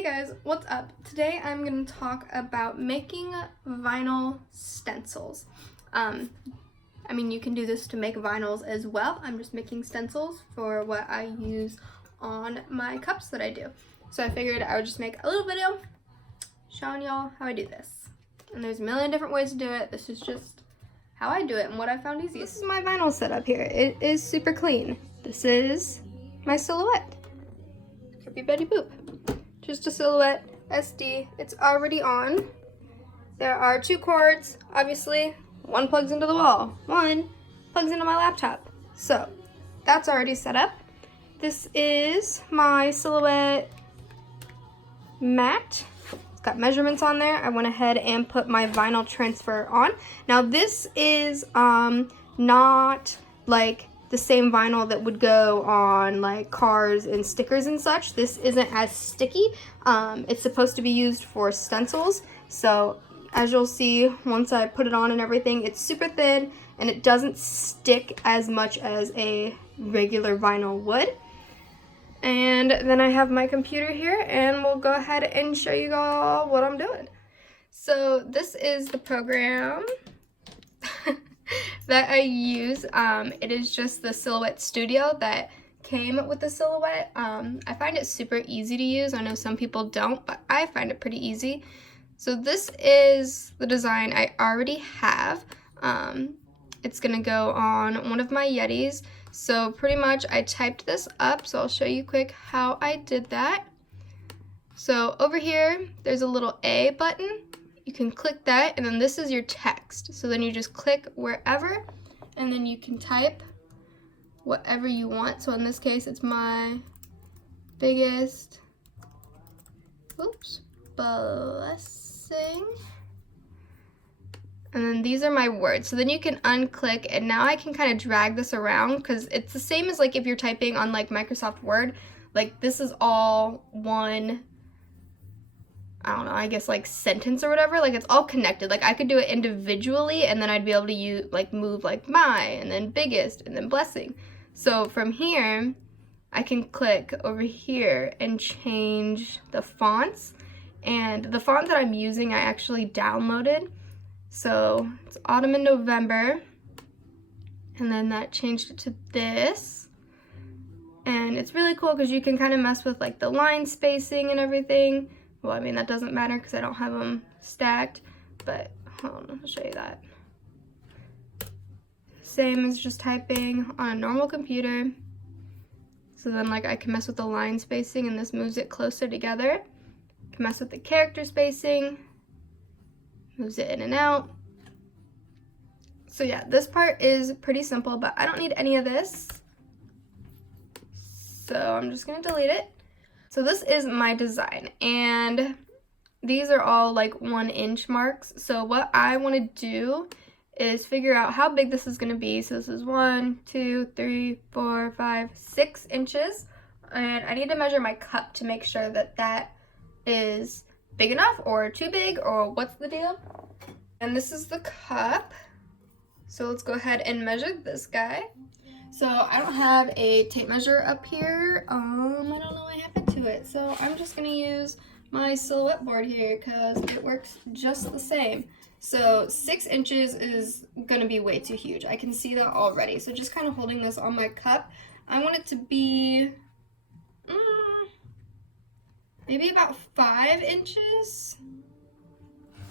Hey guys, what's up? Today I'm going to talk about making vinyl stencils. I mean, you can do this to make vinyls as well. I'm just making stencils for what I use on my cups that I do. So I figured I would just make a little video showing y'all how I do this. And there's a million different ways to do it. This is just how I do it and what I found easy. This is my vinyl setup here. It is super clean. This is my silhouette. Creepy Betty Boop. Just a silhouette SD. It's already on. There are two cords, obviously. One plugs into the wall. One plugs into my laptop. So that's already set up. This is my silhouette mat. It's got measurements on there. I went ahead and put my vinyl transfer on. Now this is not like the same vinyl that would go on like cars and stickers and such. This isn't as sticky. It's supposed to be used for stencils. So as you'll see, once I put it on and everything, it's super thin and it doesn't stick as much as a regular vinyl would. And then I have my computer here and we'll go ahead and show you all what I'm doing. So this is the program that I use. It is just the Silhouette Studio that came with the Silhouette. I find it super easy to use. I know some people don't, but I find it pretty easy. So this is the design I already have. It's gonna go on one of my Yetis. So pretty much I typed this up, so I'll show you quick how I did that. So over here, there's a little A button. You can click that, and then this is your text. So then you just click wherever, and then you can type whatever you want. So in this case, it's my biggest, blessing. And then these are my words. So then you can unclick, and now I can kind of drag this around because it's the same as like if you're typing on like Microsoft Word. Like this is all one, I don't know, I guess like sentence or whatever. Like it's all connected. Like I could do it individually and then I'd be able to use like move like my and then biggest and then blessing. So from here I can click over here and change the fonts. And the font that I'm using I actually downloaded. So it's Autumn and November. And then that changed it to this. And it's really cool because you can kind of mess with like the line spacing and everything. Well, I mean, that doesn't matter because I don't have them stacked, but hold on, I'll show you that. Same as just typing on a normal computer. So then like I can mess with the line spacing and this moves it closer together. Can mess with the character spacing, moves it in and out. So yeah, this part is pretty simple, but I don't need any of this. So I'm just gonna delete it. So this is my design, and these are all like 1-inch marks. So what I want to do is figure out how big this is going to be. So this is 1, 2, 3, 4, 5, 6 inches. And I need to measure my cup to make sure that that is big enough or too big or what's the deal. And this is the cup. So let's go ahead and measure this guy. So I don't have a tape measure up here. I don't know what happened to it. So I'm just gonna use my Silhouette board here because it works just the same. So 6 inches is gonna be way too huge. I can see that already. So just kind of holding this on my cup, I want it to be maybe about 5 inches.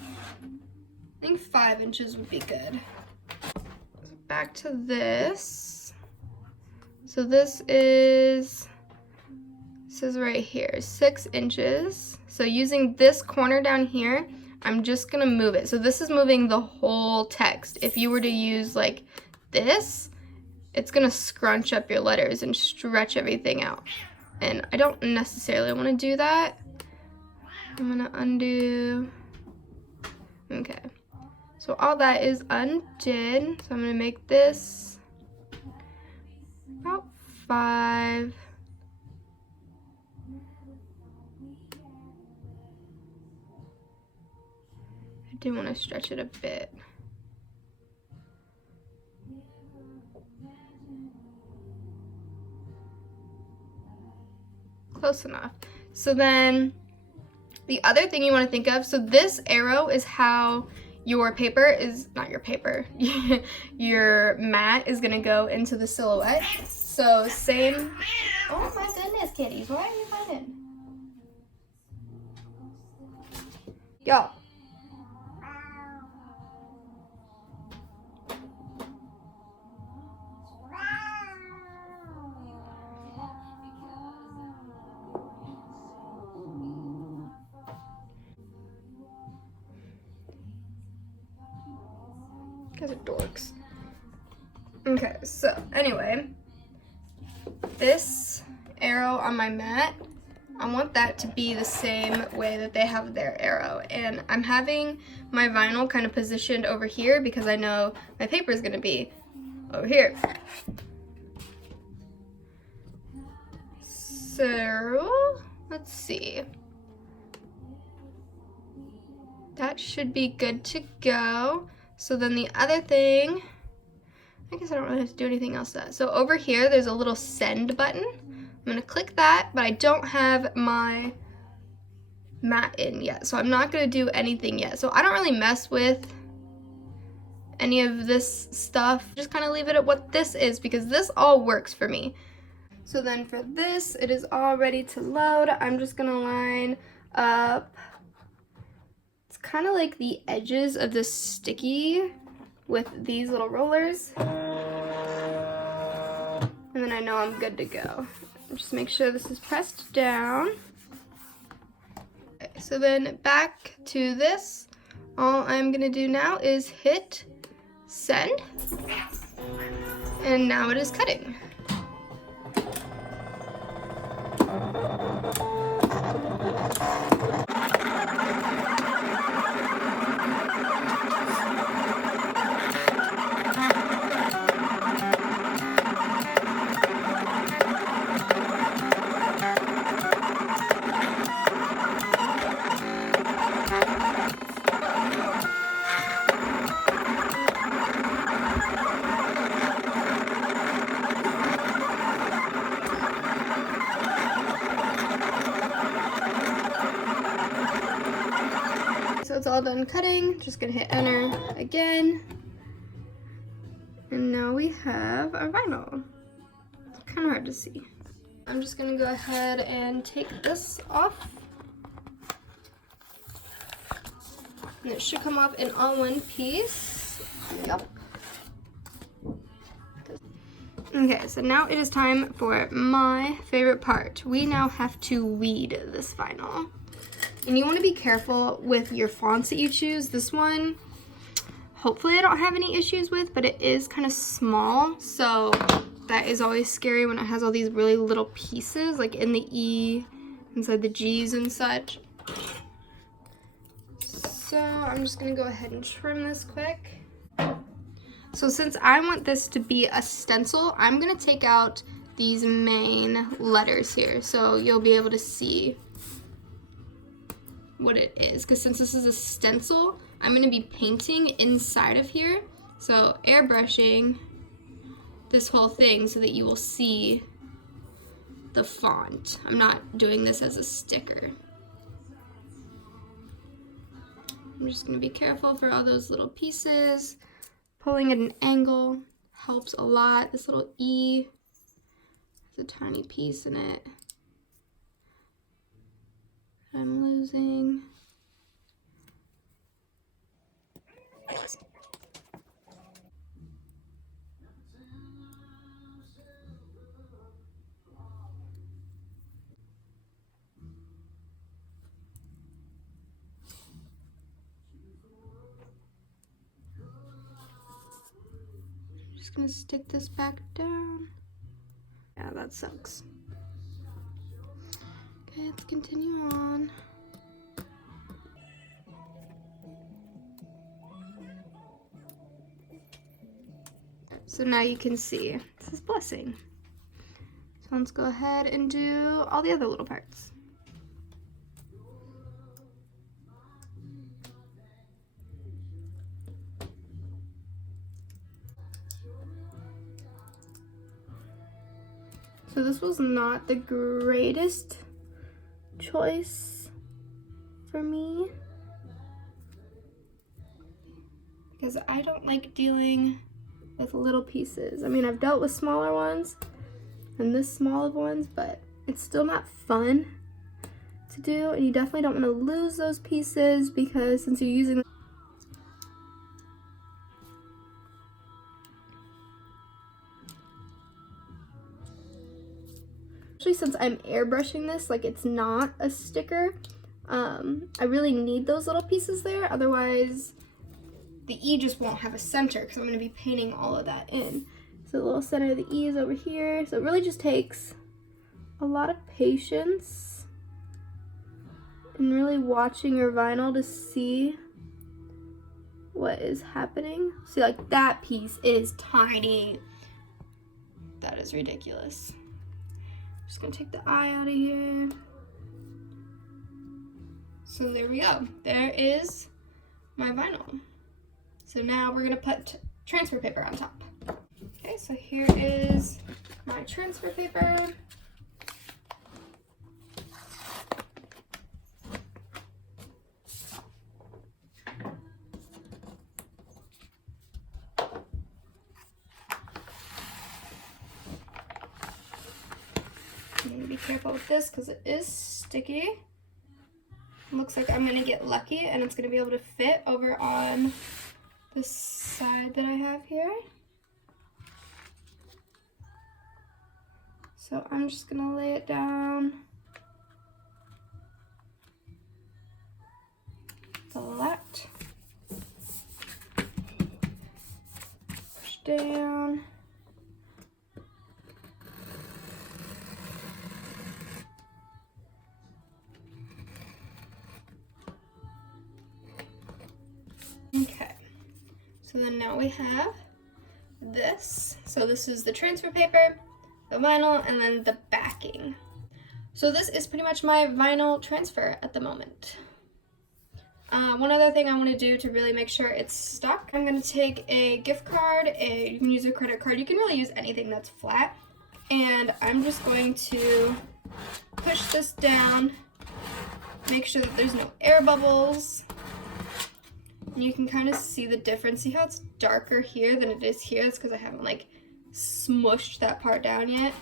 I think 5 inches would be good. Back to this. So this is right here, 6 inches. So using this corner down here, I'm just gonna move it. So this is moving the whole text. If you were to use like this, it's gonna scrunch up your letters and stretch everything out. And I don't necessarily wanna do that. I'm gonna undo. Okay, so all that is undid. So I'm gonna make this about 5. I do want to stretch it a bit. Close enough. So then The other thing you want to think of, so this arrow is how your paper is, not your paper, your mat is going to go into the silhouette. So same, oh my goodness, kitties, why are you fighting? Yo. You guys are dorks. Okay, so anyway, this arrow on my mat, I want that to be the same way that they have their arrow. And I'm having my vinyl kind of positioned over here because I know my paper is going to be over here. So, let's see. That should be good to go. So then the other thing, I guess I don't really have to do anything else to that. So over here, there's a little send button. I'm gonna click that, but I don't have my mat in yet. So I'm not gonna do anything yet. So I don't really mess with any of this stuff. Just kind of leave it at what this is because this all works for me. So then for this, it is all ready to load. I'm just gonna line up, it's kind of like the edges of the sticky with these little rollers. And then I know I'm good to go. Just make sure this is pressed down. Okay, so then back to this. All I'm gonna do now is hit send. And now it is cutting. So it's all done cutting. Just gonna hit enter again. And now we have our vinyl. It's kind of hard to see. I'm just gonna go ahead and take this off. And it should come off in all one piece. Yep. Okay, so now it is time for my favorite part. We now have to weed this vinyl. And you want to be careful with your fonts that you choose. This one, hopefully I don't have any issues with, but it is kind of small. So that is always scary when it has all these really little pieces, like in the E, inside the G's and such. So I'm just going to go ahead and trim this quick. So since I want this to be a stencil, I'm going to take out these main letters here. So you'll be able to see what it is, because since this is a stencil, I'm going to be painting inside of here. So airbrushing this whole thing so that you will see the font. I'm not doing this as a sticker. I'm just going to be careful for all those little pieces. Pulling at an angle helps a lot. This little E has a tiny piece in it I'm losing. Just gonna stick this back down. Yeah, that sucks. Okay, let's continue on. So now you can see, this is Blessing. So let's go ahead and do all the other little parts. So this was not the greatest choice for me, because I don't like dealing with little pieces. I mean, I've dealt with smaller ones and this small of ones, but it's still not fun to do, and you definitely don't want to lose those pieces because since you're using, especially since I'm airbrushing this, like it's not a sticker, I really need those little pieces there, otherwise the E just won't have a center because I'm going to be painting all of that in. So the little center of the E is over here, so it really just takes a lot of patience and really watching your vinyl to see what is happening. See, like that piece is tiny. That is ridiculous. Just gonna take the eye out of here. So there we go. There is my vinyl. So now we're gonna put transfer paper on top. Okay, so here is my transfer paper. Be careful with this because it is sticky. Looks like I'm gonna get lucky and it's gonna be able to fit over on this side that I have here. So I'm just gonna lay it down flat, push down. Okay, so then now we have this. So this is the transfer paper, the vinyl, and then the backing. So this is pretty much my vinyl transfer at the moment. One other thing I want to do to really make sure it's stuck, I'm going to take a gift card, you can use a credit card, you can really use anything that's flat, and I'm just going to push this down, make sure that there's no air bubbles. And you can kind of see the difference. See how it's darker here than it is here? That's because I haven't like smushed that part down yet.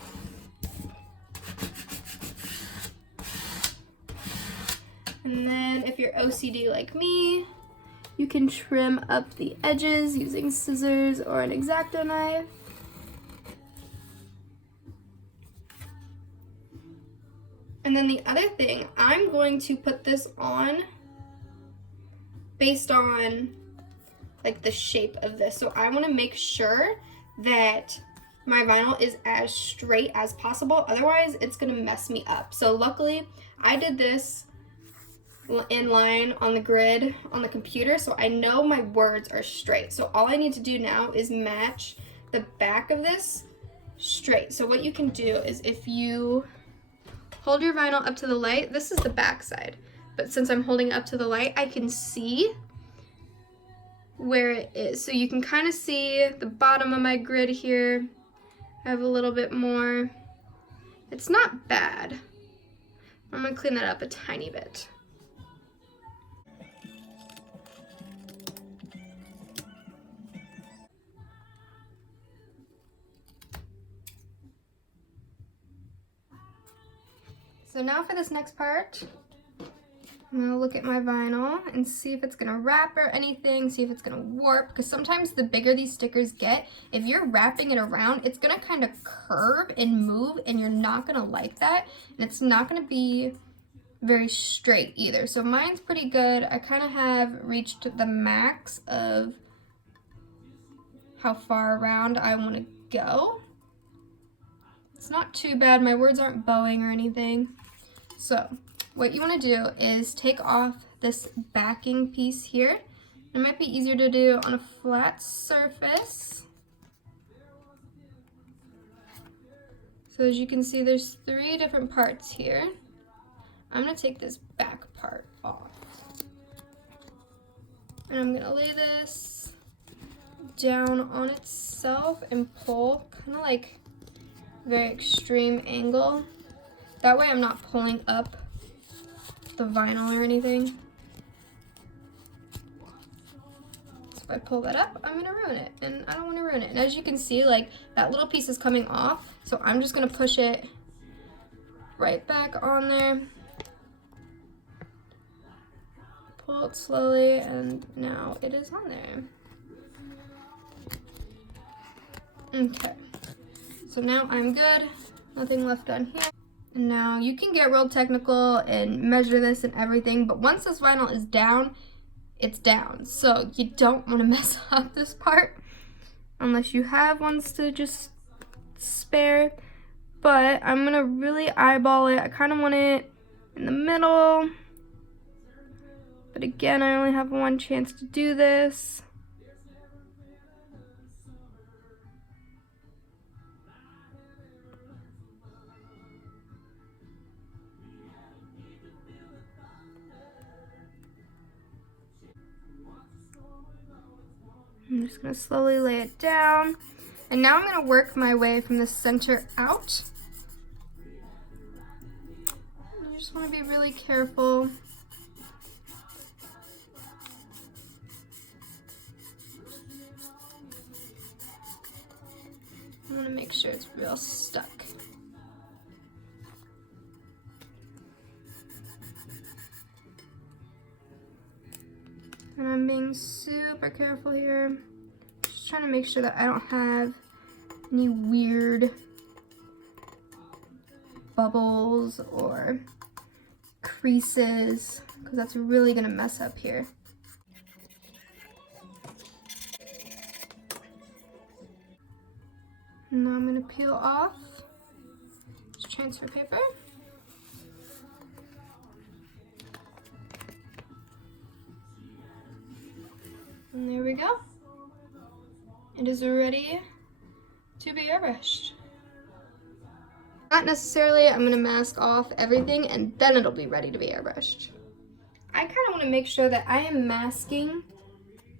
And then if you're OCD like me, you can trim up the edges using scissors or an X-Acto knife. And then the other thing, I'm going to put this on based on like the shape of this. So I want to make sure that my vinyl is as straight as possible, otherwise it's going to mess me up. So luckily I did this in line on the grid on the computer, so I know my words are straight. So all I need to do now is match the back of this straight. So what you can do is if you hold your vinyl up to the light, this is the back side. But since I'm holding it up to the light, I can see where it is. So you can kind of see the bottom of my grid here. I have a little bit more. It's not bad. I'm gonna clean that up a tiny bit. So now for this next part, I'm gonna look at my vinyl and see if it's gonna wrap or anything, see if it's gonna warp, because sometimes the bigger these stickers get, if you're wrapping it around, it's gonna kind of curve and move, and you're not gonna like that, and it's not gonna be very straight either. So mine's pretty good. I kind of have reached the max of how far around I want to go. It's not too bad. My words aren't bowing or anything. So what you want to do is take off this backing piece here. It might be easier to do on a flat surface. So as you can see, there's 3 different parts here. I'm going to take this back part off. And I'm going to lay this down on itself and pull kind of like very extreme angle. That way I'm not pulling up the vinyl or anything. So if I pull that up, I'm gonna ruin it, and I don't wanna ruin it. And as you can see, like, that little piece is coming off, so I'm just gonna push it right back on there. Pull it slowly, and now it is on there. Okay, so now I'm good. Nothing left done here. And now you can get real technical and measure this and everything, but once this vinyl is down, it's down. So you don't want to mess up this part unless you have ones to just spare. But I'm gonna really eyeball it. I kind of want it in the middle. But again, I only have one chance to do this. I'm just gonna slowly lay it down. And now I'm gonna work my way from the center out. You just wanna be really careful. I wanna make sure it's real stuck. And I'm being super careful here. Just trying to make sure that I don't have any weird bubbles or creases, because that's really gonna mess up here. Now I'm gonna peel off this transfer paper. And there we go. It is ready to be airbrushed. Not necessarily, I'm gonna mask off everything and then it'll be ready to be airbrushed. I kind of want to make sure that I am masking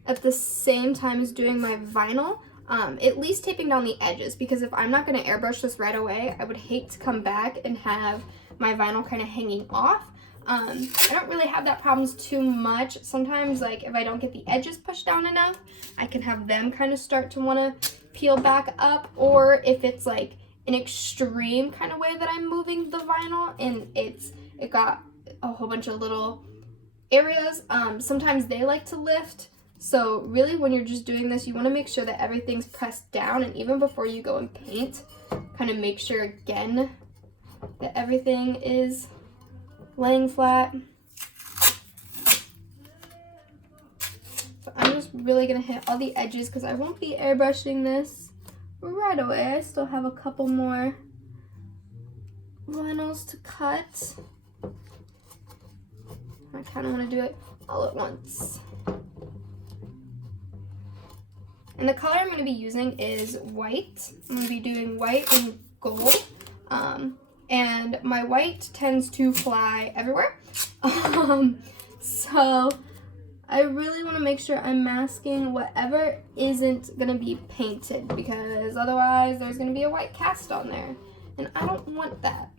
at the same time as doing my vinyl, at least taping down the edges, because if I'm not gonna airbrush this right away, I would hate to come back and have my vinyl kind of hanging off. I don't really have that problems too much. Sometimes, like, if I don't get the edges pushed down enough, I can have them kind of start to want to peel back up, or if it's like an extreme kind of way that I'm moving the vinyl and it got a whole bunch of little areas, sometimes they like to lift. So really, when you're just doing this, you want to make sure that everything's pressed down, and even before you go and paint, kind of make sure again that everything is laying flat. So I'm just really gonna hit all the edges because I won't be airbrushing this right away. I still have a couple more vinyls to cut. I kind of want to do it all at once. And the color I'm going to be using is white. I'm going to be doing white and gold. And my white tends to fly everywhere. So I really want to make sure I'm masking whatever isn't going to be painted, because otherwise there's going to be a white cast on there. And I don't want that.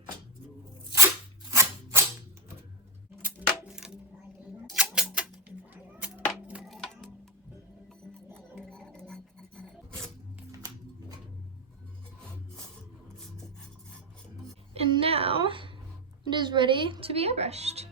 And now it is ready to be airbrushed.